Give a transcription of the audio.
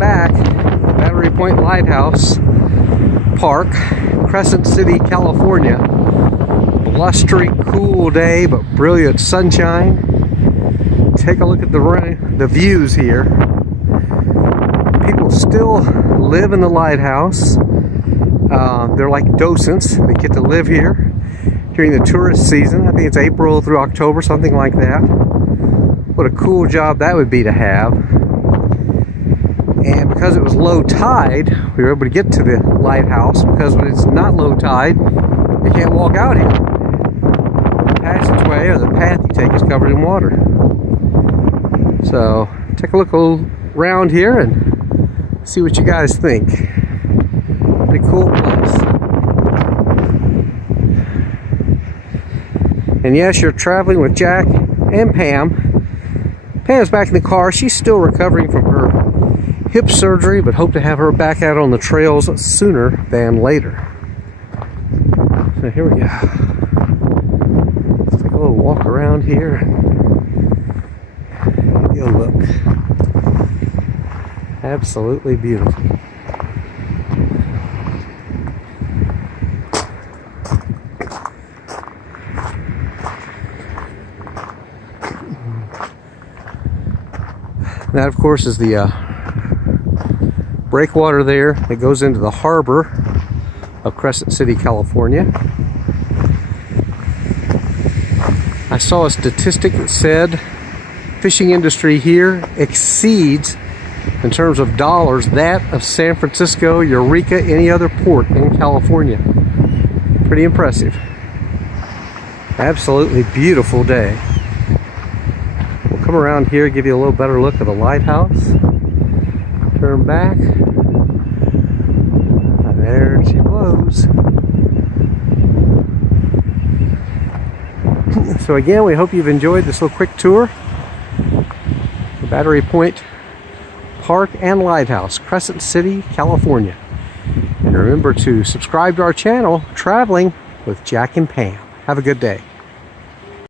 back. Battery Point Lighthouse Park, Crescent City, California. Blustery, cool day, but brilliant sunshine. Take a look at the views here. People still live in the lighthouse. They're like docents. They get to live here during the tourist season. I think it's April through October, something like that. What a cool job that would be to have. And because it was low tide, we were able to get to the lighthouse, because when it's not low tide, you can't walk out here. The passageway, or the path you take, is covered in water. So take a look around here and see what you guys think. Pretty cool place. And yes, you're traveling with Jack and Pam. Pam's back in the car. She's still recovering from her hip surgery, but hope to have her back out on the trails sooner than later. So here we go. Let's take a little walk around here and give you a look. Absolutely beautiful. That, of course, is the breakwater there that goes into the harbor of Crescent City, California. I saw a statistic that said fishing industry here exceeds, in terms of dollars, that of San Francisco, Eureka, any other port in California. Pretty impressive. Absolutely beautiful day. We'll come around here, give you a little better look at the lighthouse. Turn back. And there she blows. So again, we hope you've enjoyed this little quick tour. The Battery Point Park and Lighthouse, Crescent City, California. And remember to subscribe to our channel, Traveling with Jack and Pam. Have a good day.